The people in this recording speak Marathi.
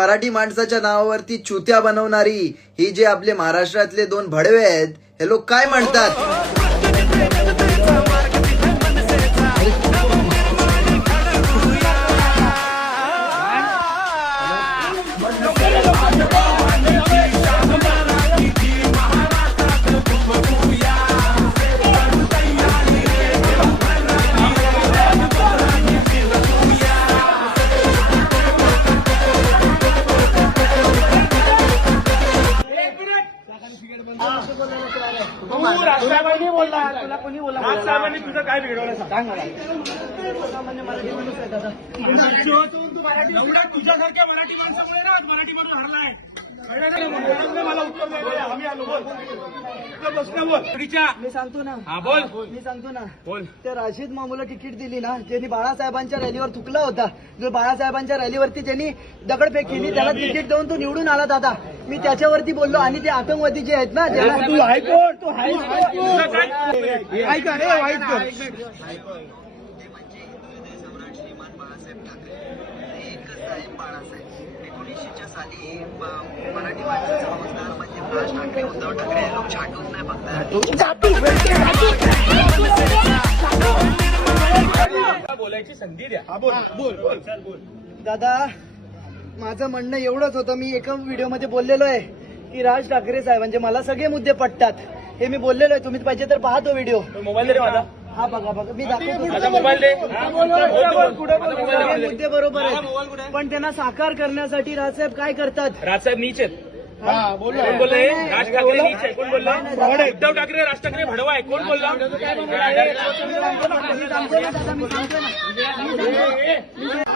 मराठी माणसाच्या नावावरती चुत्या बनवणारी ही जे आपले महाराष्ट्रातले दोन भडवे आहेत, हे लोक काय म्हणतात? राजसाहेबांनी तुझं काय बिघडवलं सांग मला. एवढ्या तुझ्यासारख्या मराठी माणसामुळे ना मराठी माणूस हरलाय. मला उत्तर द्यायला आम्ही आलो. बोल मी सांगतो ना. हा बोल. मी सांगतो ना. बोल. त्या राशीद मामूला तिकीट दिली ना, ज्यांनी बाळासाहेबांच्या रॅलीवर थुकला होता, जो बाळासाहेबांच्या रॅलीवरती ज्यांनी दगडफेक केली, त्याला तिकीट देऊन तो निवडून आला दादा. मी त्याच्यावरती बोललो. आणि ते आतंकवादी जे आहेत ना, ज्याला तू आहे कोण? तू आहे ऐका रे वाईट कोण? मराठी राज ठाकरे उद्धव ठाकरे लोक छाटून नाही बघतात. बोलायची संधी द्या. बोल बोल बोल बोल. दादा, माझं म्हणणं एवढंच होतं. मी एका व्हिडिओमध्ये बोललेलो आहे की राज ठाकरे साहेबांचे मला सगळे मुद्दे पटतात. हे मी बोललेलो आहे. तुम्ही पाहिजे तर पहा तो व्हिडिओ. मोबाईल दे माझा. हा बघा बघा, मी दाखवतो. माझा मोबाईल दे. मुद्दे बरोबर आहेत, पण त्यांना साकार करण्यासाठी राजसाहेब काय करतात? राजसाहेब नीच आहेत. कोण बोलले? राज ठाकरे नीच आहे. कोण बोलला? उद्धव ठाकरे राज ठाकरे भडवा आहे. कोण बोलला? मी सांगतो ना दादा, मी सांगतो ना.